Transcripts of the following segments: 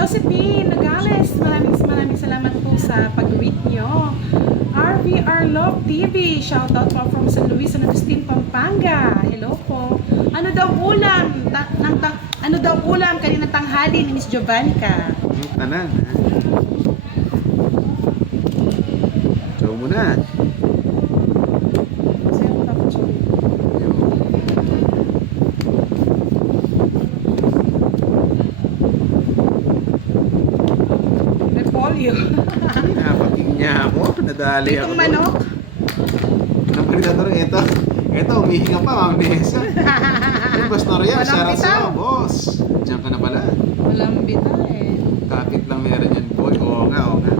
Josephine Nogales, maraming salamat po sa pag-greet nyo. RVR Love TV, shoutout po from San Luis, San Agustin, Pampanga. Hello po. Ano daw ulam? Ano daw ulam kanina tanghali ni Miss Jovannica? Yung tanan, ha? Show mo na. Sa'yo ko tapos yun. Repolyo. Napaking niya ako. Nadali ako. Itong manok. Napagdadaro, ito, umihinga pa, Ma'am Nessa. Hey, Boss Noriel, Walang shoutout bitaw. sa'yo, boss. Diyan ka na pala. Walang bita eh. Kapit lang meron yan, boy. Oo nga, oo nga.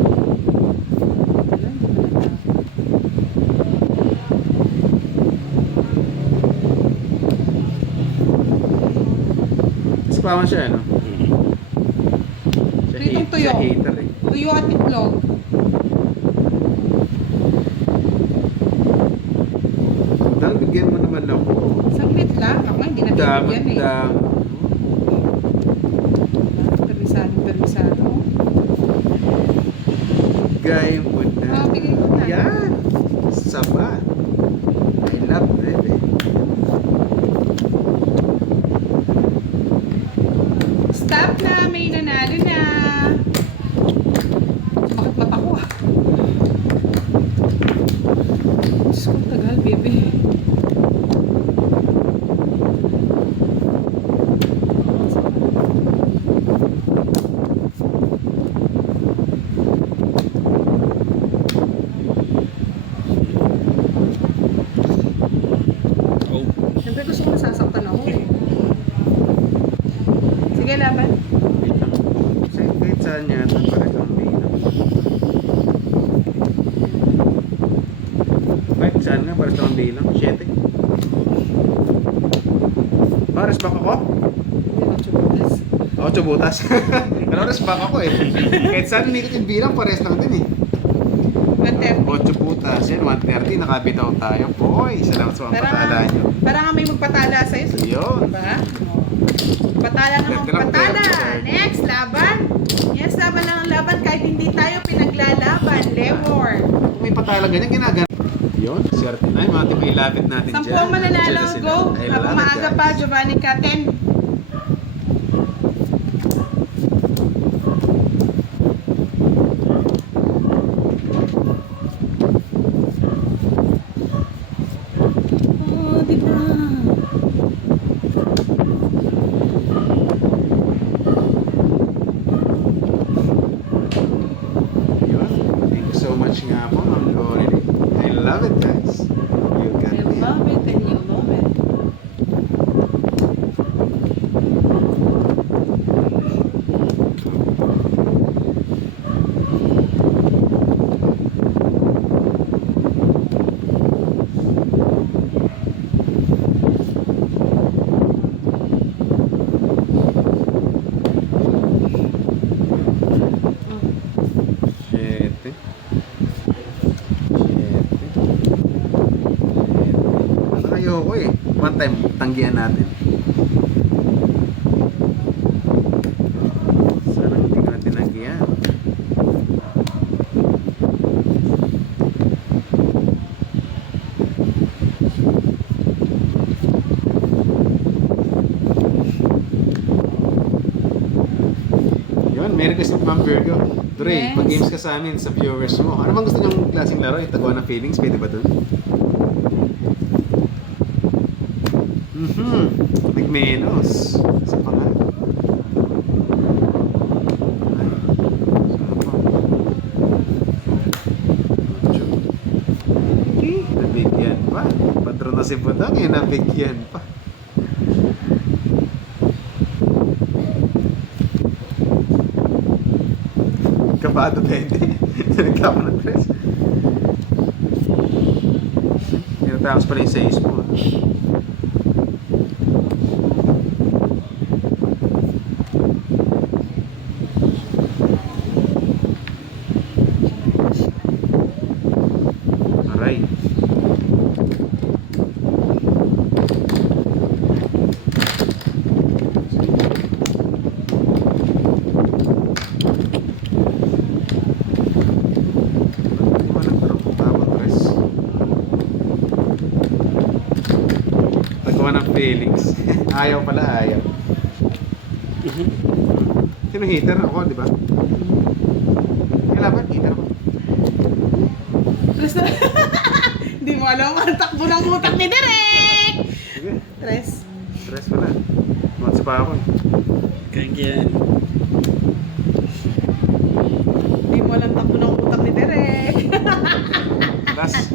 Spawan siya, ano? Pritong tuyo. Siya hater, eh. Tuyo at itlog. Dahil bigyan mo naman ako. Saglit lang. Ako hindi na bibigyan eh. Permisado. Bigay mo na. Bigay ko na. Yan. Saba. I love that, eh. Stop na. May nanalo na. Bakit mata ko ah? Diyos ko, tagal, bebe. Siyempre gusto ko nasasaktan ako eh. Sige, laban. Wait lang. Kahit saan niya, parang kang bilang. Kahit saan nga, parang kang bilang. 7. Pares baka ko? Hindi, 8 butas. 8 butas. Pero oras baka ko eh. Kahit saan unikot yung bilang, pares lang din eh. 130. 8 butas. Yan, 130. Nakabitaw tayo. Boy, salamat sa mga patala nyo. Parang nga may magpatala sa'yo. Yun. Diba? Patala naman patala. Next, laban. Yes, laban lang ang laban kahit hindi tayo pinaglalaban. Lemor. Kung may patala ganyan, ginagano. Yun, swerte na. Yung mga tipilapit natin dyan. 10 mananalo. Diyan na sila. Go. I Habang love it, maaga guys. pa, Jovannica. 10. Oh, diba? Yun. Thank you so much nga po, Ma'am Cory. I love it, guys. You got I me. love it and you love it. Siyete. Ano ayoko eh. One time, tanggihan natin. Sana hindi ko na tinanggihan. Yun, meron kasi Ma'am Virgo. Dre, Yes. pag-games ka sa amin, sa viewers mo. Ano bang gusto nyong klaseng laro? Yung Taguan na feelings, pwede ba dun? Big menos. Isa pa nga. Ay, saan pa? Ocho. Nabigyan pa. Patron na si Budang eh, nabigyan pa. Kabado 20. Nagkapa ng 3. Tinatapos pala yung 6 mo. Aray. Felix. Ayaw pala, ayaw. Sino hater? Ako, di ba? Kailangan, hater ako. Tres na. Hindi mo alam ang takbo ng utak ni Derek! Sige, Tres. stress pala. Monsi pa ako. Kaya Hindi mo alam takbo ng utak ni Derek. Last.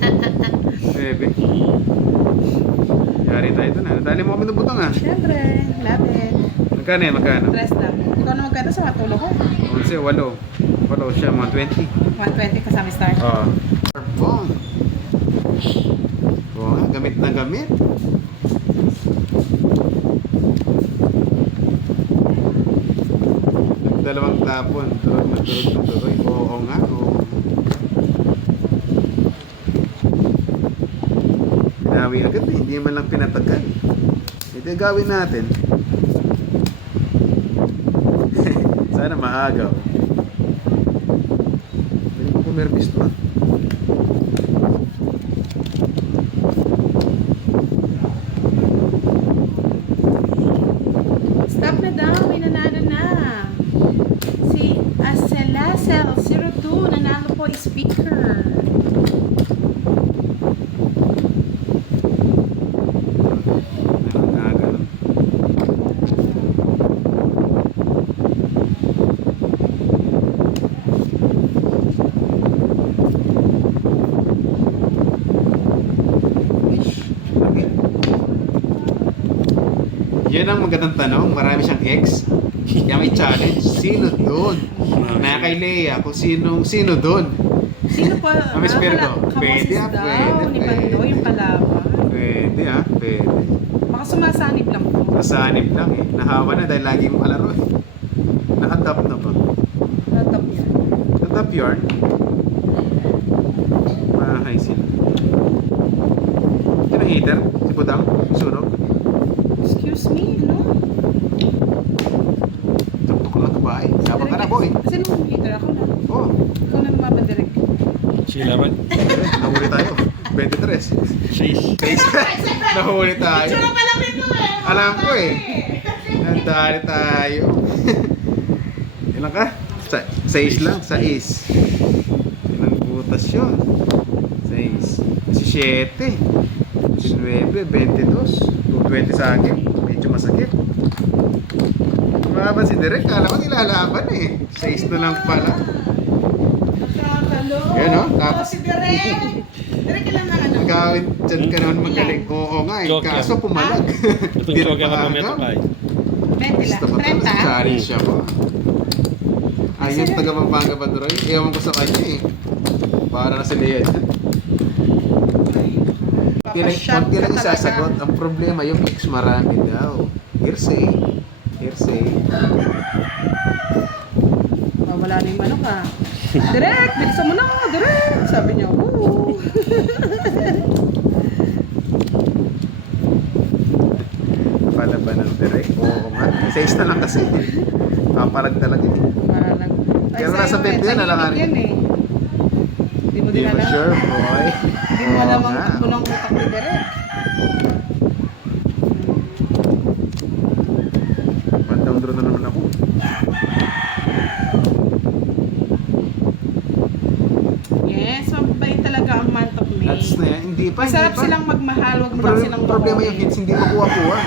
Bebe. Yari tayo doon ah. Dali mo kami ng butong ah. Siyempre, love it. Magkano yan? Magkano? Tres lang. Ikaw na magkano sa matulog ko? 11, 8. 8 siya, mga 20. 120 kasama start. Oo. Bong. Oo nga, gamit na gamit. Dalawang tapon. Turog na tuloy. Oo nga, oo. Pinawi agad eh. Hindi man lang pinatagal. Ito gawin natin. Sana maagaw. Hindi ko nervous to ah. Stop na daw, may nanalo na. Si Acelasel02, nanalo po speaker. Nakakagano. Yan ang magandang tanong. Marami siyang ex. Yan may challenge. Sino doon? Na kay Lea. Kung sino doon? Sino po? Miss Virgo. Pwede Kamosis daw, pwede. ni Pando, yung kalaban. Pwede pwede. Baka sumasanib lang po. Nasanib lang eh. Nahawa na dahil lagi mong kalaro eh. Nakatap na ba? Natap yan. Natap yarn? Mahay sila. Sino hater? Si Budang? Sunog? Excuse me, ano? Tuktok lang ka ba eh? Sabang ka na boy. Kasi nung leader ako na. Oh. Ikaw na lumaban direct. sila ba? Nahuli tayo. 23. 6. Nahuli tayo. Tsura pa lang ito eh. Alam ko eh. Nandali tayo. Ilan ka? Sa is lang? Sa is. Ilang butas yun? 6. 17. 19. 22. 220 sa akin. Medyo masakit. Lumaban si Derek. Kala ko nilalaban eh. 6 na lang pala. Nakakalo. Yan, oh, tapos- Si Direk. Direk, kailan na ano? Magkawin dyan ka naman magaling. Oo nga eh. Joke Kaso pumalag. Itong joga ka pa may tapay. 20 lang. Gusto ko talaga 30. challenge siya ko. Ayun, taga Pampanga ba Duroy? Ewan ko sa kanya eh. Para na si Lea dyan. Kunti lang isasagot. Ang problema yung ex marami daw. Hearsay. Hearsay. Oh, wala na yung manok ah. Direk, bilisan mo na ako, Direk. Sabi niya, woo. Pala ba ng direct? Oo nga. Isa na lang kasi. Papalag talaga eh. Parang, Pero nasa tape yan, alanganin. yan eh. Hindi mo Hindi din mo alam. sure, boy. Hindi mo alam Oo ang nga. takbo ng utak ni Direk. One-down draw na naman ako. Yes, mabait talaga ang month of May. That's na yan. Hindi pa, Masarap hindi pa. silang magmahal, wag mo lang Pero silang yung problema yung babawiin. hits, hindi makuha-kuha.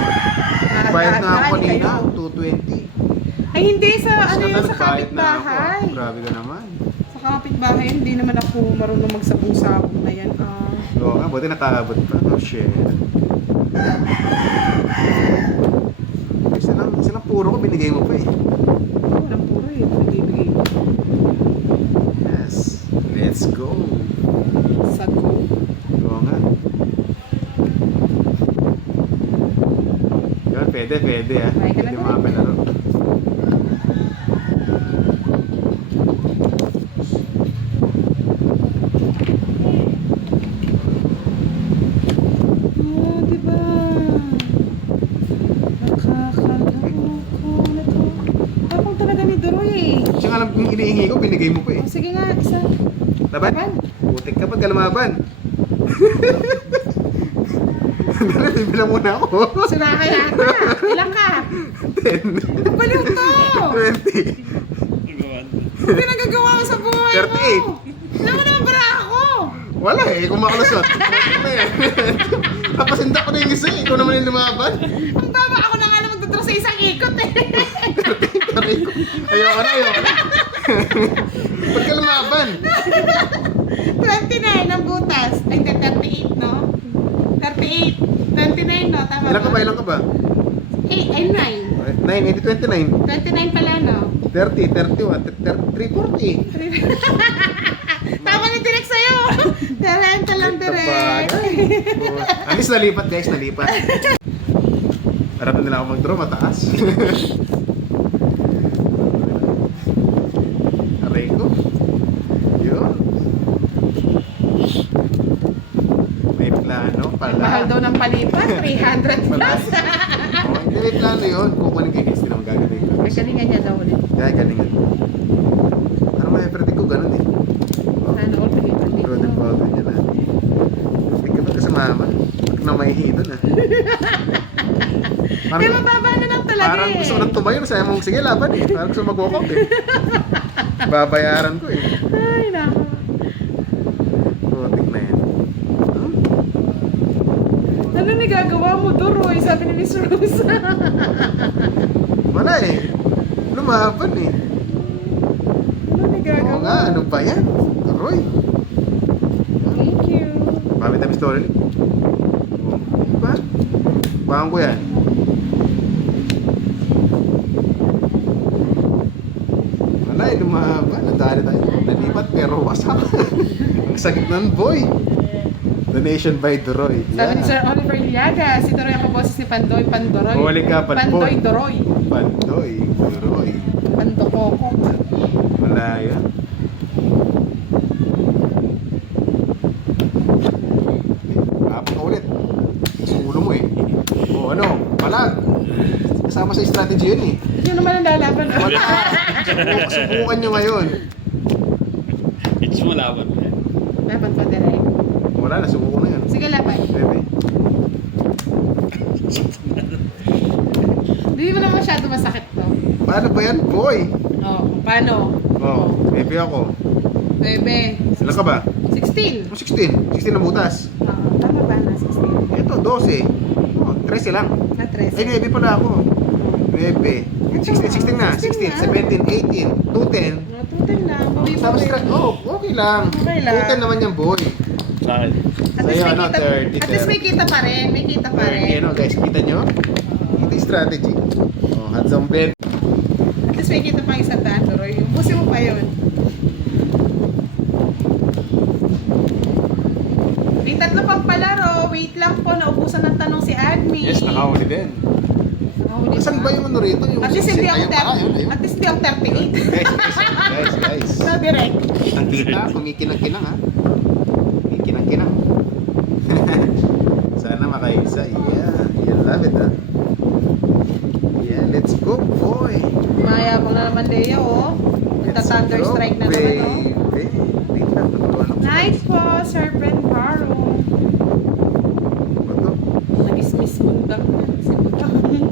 Bayad na ako Nakakadali kanina, kayo. 220. Ay hindi, sa ano Tapos yun, sa nagbayad na ako. kapitbahay. Grabe ka naman. Sa kapitbahay, hindi naman ako marunong magsabong-sabong na yan. Ah, Oo nga, buti nakakabot pa. Oh shit. Silang puro ko, binigay mo pa eh. walang puro eh. Bibigay ko. Yes. Let's go. Sa go. Oo nga. Yun, pwede ah. Ay, ka na Pwede ba? mga palaro. Oh, diba? Nakakaloko na to. Tapang talaga ni Doroy eh. Siya nga lang yung iniingi ko, binigay mo pa eh. Oh, sige nga, isa. Laban? Laban. Putik ka pag kalaban. Bilang muna ako. Sira ka yata. Ilang ka? 10. Baliw to! 20. Ano pinagagawa mo sa buhay mo? 38. Alam mo naman bara ako. Wala eh, kung makalusot. Ano yan? Tapos hindi ko na yung isa eh. Ikaw naman yung lumaban. Ang baba ako na nga naman magdudro sa isang ikot eh. Ayoko na. Ba't ka lumaban? 29 ang butas. Ay, hindi, 38, no? 38. 29, no? Tama Ilan ka ba? 8, ay 9. 9, hindi 29. 29 pala, no? 30, 31, 33, 40. Tama na direct sa'yo. Direct lang direct. At least nalipat guys, nalipat. Harap na nila ako mag-draw, mataas. Aray ko. Yun. May plano pala. Mahal daw ng palipat, 300 plus. Oh, hindi may plano yun. Kukunin kay Christy naman gagawin ko. May galingan niya daw ulit. Kaya galingan. Ano may predict ko ganun eh. Sana all pag-ibig. Pero din pa ako niya na. Hindi ka ba ka sa mama? Huwag na may hito na. Eh, mababa na lang talaga Parang eh. gusto ko nang tumayo. Sabi mong sige laban eh. Parang gusto mag-walk out eh. Babayaran ko eh. Ay, nako. Putik na yan. Ano nagagawa mo, Doroy? Sabi ni Miss Rose. Wala eh. Lumaban eh. Ano nagagawa? Oo nga, ano ba yan? Roy. Thank you. Pamit na story. Oh, ba? Bakang ko yan. Wala eh, lumaban. Nadali tayo. Nalipat pero wasak. Ang sakit ng boy. Donation by Doroy. Sabi ni Sir Oliver Iliaga, si Doroy ang kaboses ni Pandoy Pandoroy. Huli ka, Pandoy. Pandoy Doroy. Pandoy. Doroy. Pandokoko. Wala yan. Kapag ka ulit. Sulo mo eh. O ano, palag. Kasama sa strategy yun eh. Yun naman ang lalaban. Wala. Subukan nyo ngayon. It's mo laban mo yan. Laban ko direct. Wala na, subukan na yan. Sige, laban. Bebe. Hindi mo na masyado masakit to. Paano ba yan, boy? Oh, paano? Oh, bebe ako. Bebe. Ilan ka ba? 16. Oh, 16. 16 na butas. Tama ba na 16? Ito, 12. Oh, 13 lang. Na Ay, 13. bebe pala ako. Bebe. 16 na. 16, 17, 18, 210. No, 210 lang. Bawi pa Tapos, ba? okay lang. Okay lang. 210 naman yan, boy. Sa akin. At Sa'yo, least may ano, kita, 30, at least may kita pa rin. May kita pa rin. Ano, guys, kita nyo? Ito yung strategy. Oh, hot zone bet. At least may kita pang isang daan, Doroy. Ubusin mo pa yun. May tatlo pang palaro. Wait lang po. Naubusan ng tanong si Admin. Yes, nakahuli din. Nakahuli Saan ba yung ano rito? Yung At least hindi ako ayun, ayun. At least hindi ako 38. Guys. So, direct. Ang kita, kumikinang-kinang ha. Kumikinang-kinang. Sana makaisa. Yeah, you love it ha. Yeah, let's go boy. Mayabang na naman Leo, oh. Nagta-thunder strike na naman, oh. Baby. Wait lang, tuturuan ako. Nice po, Sir Brent Barrow. Bato. Nag-ismiss bundang na. Si bundang. Wait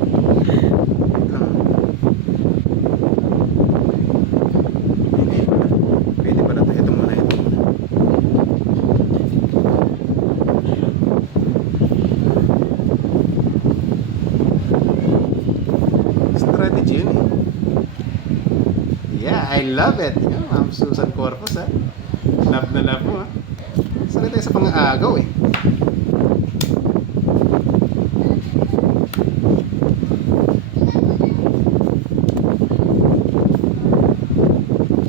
lang. Pwede pala ito. Ito muna. Strategy yun eh. Yeah, I love it. Yan, Ma'am Susan Corpus ha. Love na love mo ha. Sanay tayo sa pang-aagaw eh.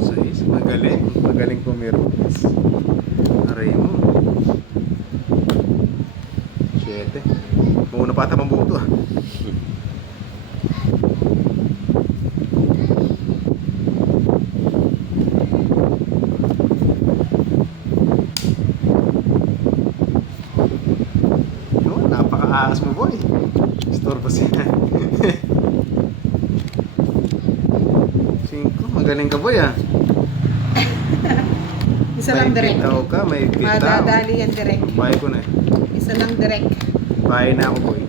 Sais, magaling. Magaling pumirupis. Aray mo. 7. Muna pa ata mambuto ah. No, napaka-aas mo boy. Store pa siya. 5. Magaling ka boy ah. Isa lang May direct. bitaw ka, may bitaw. Madadali yan direct. Bahay ko na eh. Isa lang direct. Bahay na ako, boy.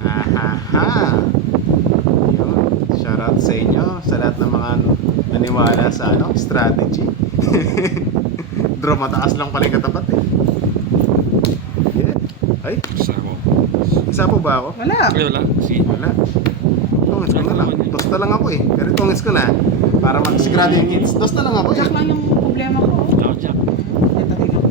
Ahaha. Yun. Shoutout sa inyo, sa lahat ng mga naniwala sa strategy. Draw mataas lang pala yung katapat eh. Yeah. Ay, Gusto mo. isa po ba ako? Wala. Ay, wala. Sige. Wala. Tongits ko na lang. Tosta lang ako eh. Pero tongits ko na. Para magsigurado yung kids. Tosta lang ako eh. Jack lang yung problema ko. Ako, Jack. Ito, tingnan.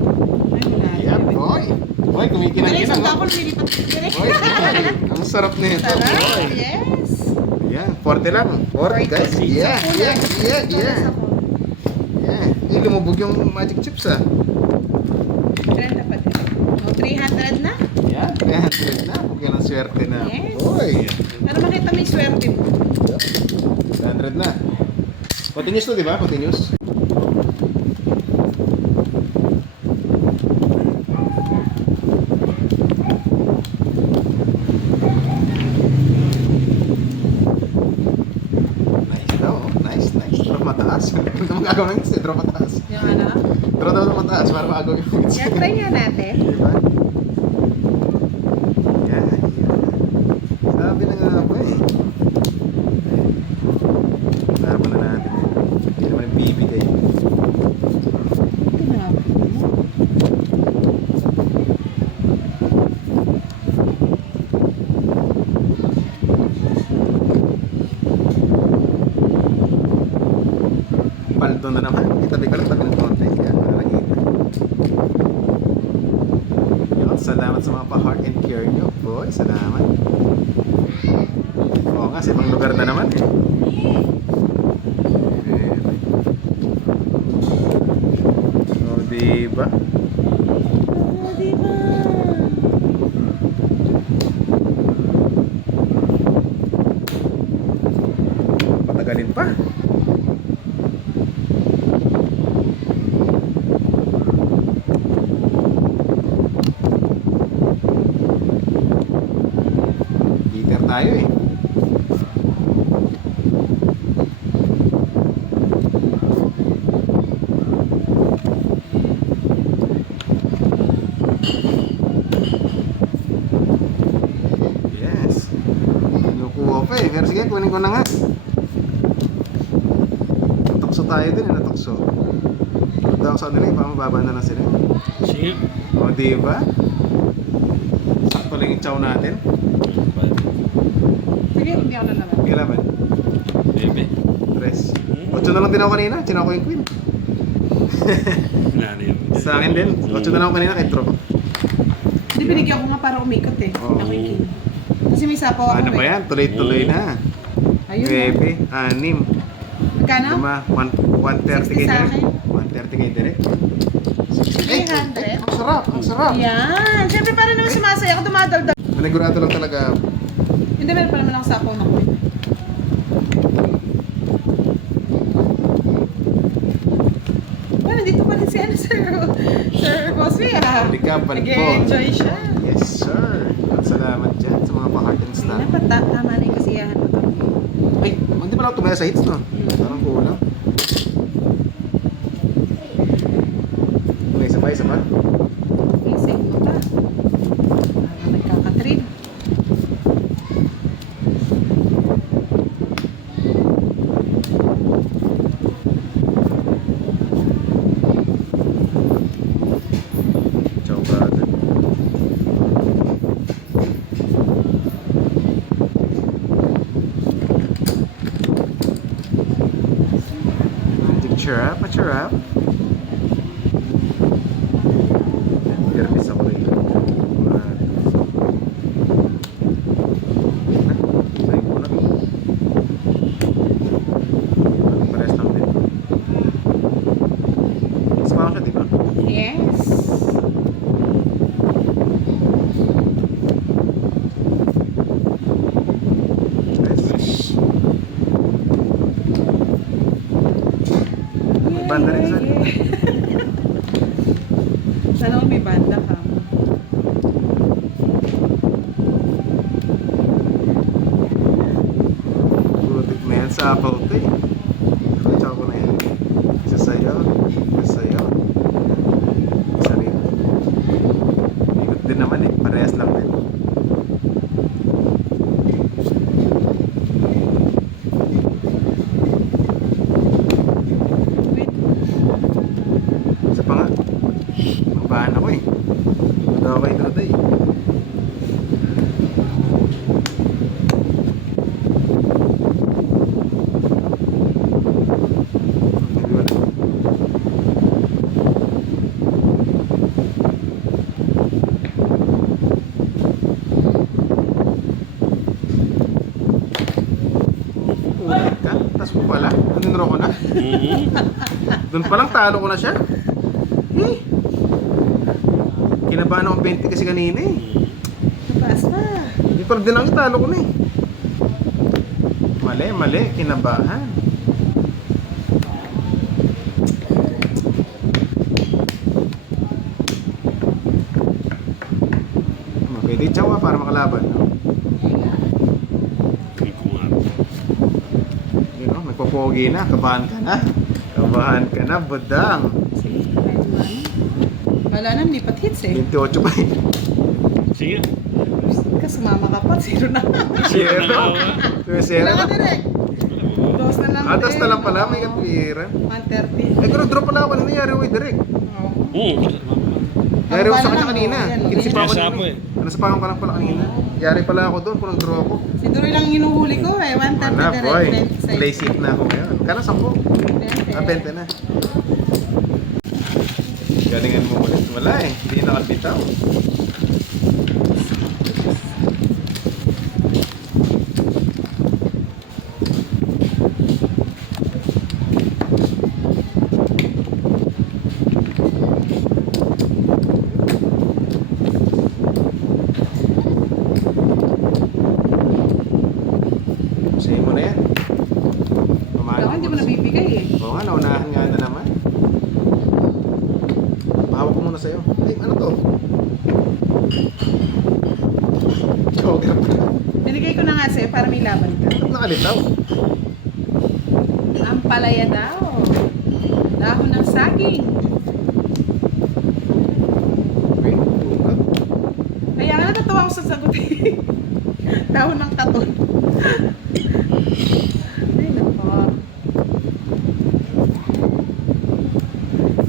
Ay, wala. Yeah, boy. Boy, Dali, kumikinang-kinang. isang Oh. tapon, lilipat. Direct. Boy, boy. Ang sarap nito, Sarap. boy. Yes. Yeah, 40 lang. 40 guys. Yeah, yeah, yeah, yeah. Yeah. Eh, lumubog yung magic chips ah. 30 pa din. O, 300 na. Yeah, 300 na. Huwag yan ang swerte na. Yes. Boy. Para makita mo yung swerte mo. 300 na. Continuous to, di ba? Continuous. Nice daw. Nice, nice. Drop mataas. Ano naman gagawin ng drop mataas. Yung ano? Drop daw mataas para magagawin yung Yeah, try nga natin. Diba? Yeah, yeah. Sabi na nga po eh. Laban na natin. Hindi naman yung bibigay. Grabe mo. Paldo na naman. Itabi ko lang tabi ng konti. Yan, nakakita. Yun, salamat sa mga pa-heart and care nyo. Boy, salamat. Oo nga, sa ibang lugar na naman eh. O, diba? Oh, diba? Patagalin pa. Heater tayo eh. Yes. Kinukuha pa eh. Pero sige, kunin ko na nga. Natukso tayo din eh, natukso. Punta ako sa kanila eh, baka mababa na lang sila. Sige. O, diba? Sakto lang yung chow natin. Sige, hindi ako nalaman. Kailaban? Bebe. 3. 8 na lang din ako kanina. Chinako yung queen. Nani yun. Sa akin din. 8 na lang ako kanina kay Tro. Hindi, binigyan ko nga para umikot eh. Oo. Nakikin. Kasi may sapaw ako Ano ba eh. yan? Tuloy-tuloy na. Ayun. 9, 6. Magkano? 130 kay 60 sa Derek. akin. 130 kay Derek. 300. Ang sarap, ang sarap. Yan. Siyempre, para naman sumasaya ako dumadaldal. Manigurado lang talaga. Hindi, meron pa naman ako sapaw na coin. Well, nandito pa rin si Sir Bosby ah. Hindi ka palpo. Nag-enjoy siya. Yes, sir. At salamat dyan sa mga pa-heart and Hindi stand. dapat tama na yung kasiyahan mo. Ay, hindi pa lang tumaya sa hits, no? Parang kulang. Okay, isa pa. Ising mo ta. Para nagkakatrip. Ciao, brother. Cheer up, cheer up. Germis ako rin. Sa'yo muna. Pares lang din. Sumama siya, di ba? Yes. Yes. Banda rin sa. Sana all may banda ka. Butik na yan sa apaw to eh. Pero chow ko na yan. Isa sa'yo, isa mali. Parehas lang din. Wait. Isa pa nga. Mabahan ako eh. Daw kay Duday. Hindi wala. Ulit ka? Tas mo pala? Naninro ko na? Doon palang talo ko na siya. Eh. Kinabahan akong 20 kasi kanina eh. Taas pa. Hindi pa din ang talo ko na eh. Mali. Kinabahan. Pwede tsawa para makalaban. No? Yun, no? Nagpapogi na. Kabahan ka na. Kabahan ka na, budang. Sige, medyo ano. Wala na, lipat hits eh. 28 pa eh. Sige. Kasi sumama ka pa, 0 na. Zero. Wala ka direct. Dos na lang. Atas din. na lang pala, may katwiran. 130. Ay, pero drop pala ako. Ano nangyari ko direct? Oo. Yari ako sa Ang kanya bala kanina. lang, oh. Yan, Kinisipa ko Kaya kanina. mo eh. Nasipakan ko lang pala kanina. Yari pala ako doon kung nag-draw ako. Si Duroy lang hinuhuli ko eh. 130 Wala, boy. direct. Play safe na ako ngayon. Kala 10. Ah, 20 na. Galingan mo ulit. Wala eh. Hindi nakapitaw. Sige mo na yan. Pamahan Hindi mo nabibigay eh. Oo nga, naunahan nga na naman. Mahawak ko muna sa'yo. Ay, ano to? Joker pa. Binigay ko na nga sa'yo para may laban ka. Ba't nakalitaw? Ang palaya daw. Dahon ng saging. Wait, buka. Kaya nga natatawa ko sa sagot eh. Dahon ng katon. Ay, nako.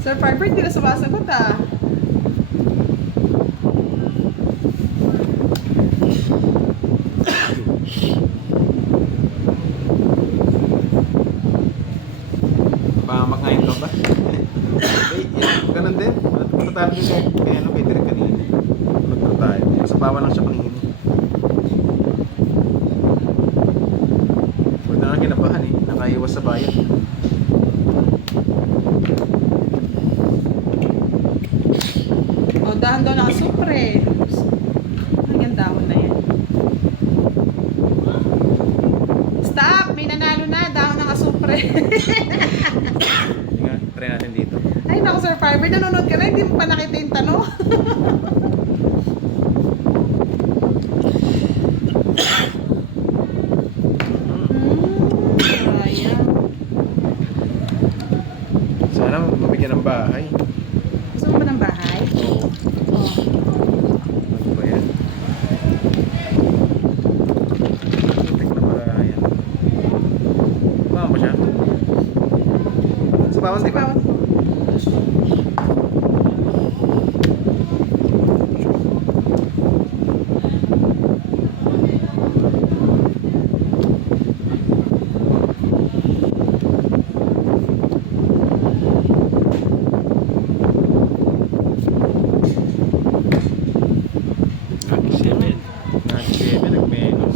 Sir Piper, hindi na sumasagot ah. Pahamak ngayon ka ba? Ay, yan. Ganun din. Matatalo din kay ano, kay Derek kanina. Nagturo tayo. Kasabawan lang siya kanina. Huwag na nga kinabahan eh. Nakaiwas sa bayan. O, dahon daw ng asupre. Ano yung dahon na yan? Stop! May nanalo na. Dahon ng asupre. Hindi nga, try natin dito. Ay, naku, Sir Piper. Nanonood ka na. Hindi mo pa nakita yung tanong. Ayan. Sana mabigyan ng bahay. Gusto mo ba ng bahay? Oo. Oh. Ano ba yan? Tek na bahay yan. Baka ba siya? Sa bawas, di ba? Bawat. Seven. Nag-7, nag-menos.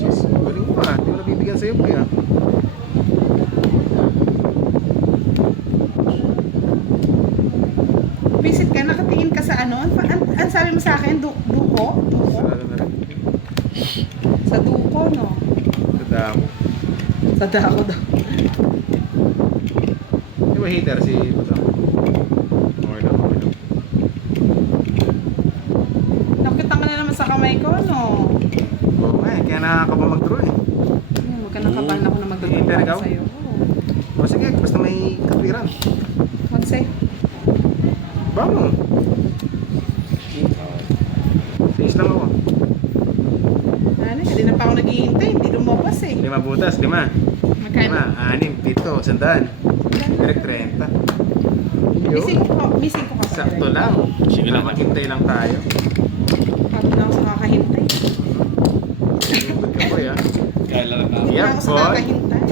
Jeez, galing mo ah. Hindi ko nabibigyan sa'yo kuya. Visit ka, nakatingin ka sa ano? Ang sabi mo sa akin, duko? Duko? Sarado na rin. Sa duko, no? Tada ako. Sa dako daw. Di ba hater si Buto? Okay lang, okay lang. Nakita ka na naman sa kamay ko, no? Oo nga eh, kaya nakakaba mag-draw eh. Huwag ka nakabahan ako na Hater magdadala ikaw? sa'yo. O sige, basta may katwiran. What's say? Bango. Face lang ako. Ano, kanina pa ako naghihintay. Hindi lumabas eh. 5 butas, 5. Magkano? 5, 6, 7, 100. Direct 30. Missing Yun. ko, missing ko kasi. Sakto lang. Sige lang. Maghintay lang tayo. Pagod na ako sa kakahintay. Good ka boy ah. Kaya lang Pagod Yeah, na ako sa boy. kakahintay.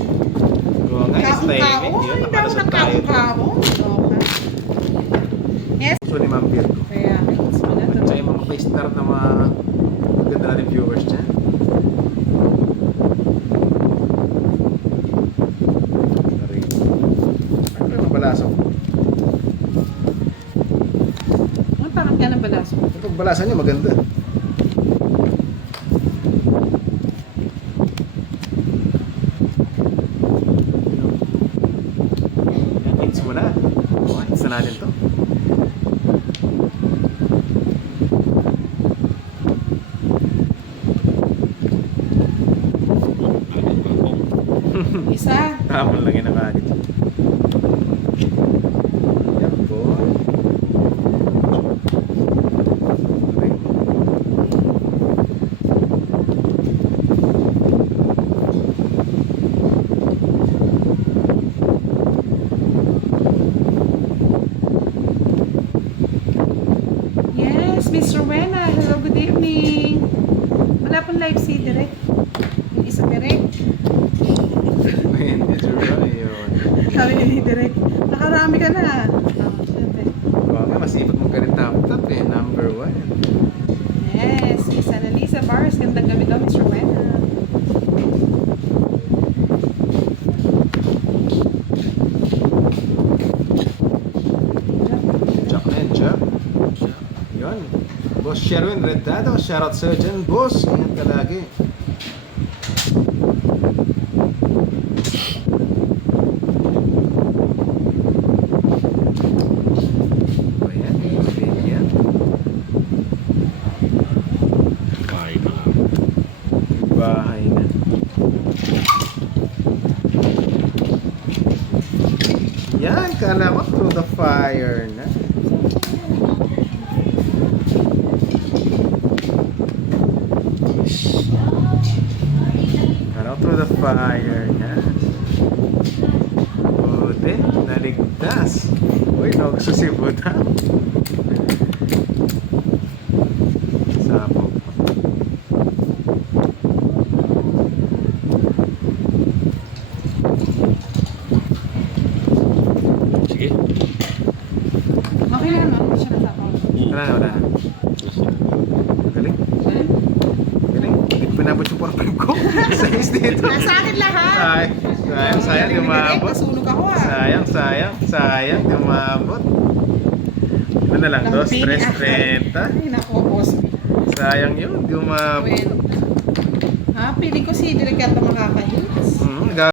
Oo nga, Kaong-kao. timing. Yun, Hindi ako nakalusot tayo. nagkaong-kao. Okay. Yes. So ni Ma'am Virgo. Kaya, ayos mo na. Sa yung mga pa-star na mga maganda natin viewers dyan. Sorry. Ano yung mabalasok? Ano parang yan ang balaso? Yung pagbalasan nyo maganda. Yan, hits mo na. O, hits na natin to. Isa. Tapon lang yun ang agad. Yan po. Okay. Yes, Miss Rowena. Hello, good evening. Wala pong live si Direk. Yung isa Direk. Ayun, medyo yun. Sabi ni Direk, nakarami ka na. Siyempre. Baka masipag magkarit top eh. Number 1. Yes, Miss Annalisa Bars. Gandang gabi daw, Miss Rowena. Jack na yan, Jack. Yun. Boss Sherwin Redado. Shoutout sa'yo dyan, boss. Ingat ka lagi. Ayan, yan. Bahay na nga. Bahay na. Yan, kala ko through the fire na. Kala ko through the fire na. Buti, naligtas. Uy, nagusto si Buddha. Sabog. Sige. Okay na naman, hindi siya natapaw. Wala na, wala na. Galing. Galing. Hindi ko pinabot yung 4-5 ko. Size dito. Nasa akin lahat. Sayang, di umabot. Nasunog ako ah. Sayang, di umabot. Ano na lang, 2, 3, 30. Ay, naku, boss. Sayang yun, di umabot. Ha, piling ko si Direk yata makakahits.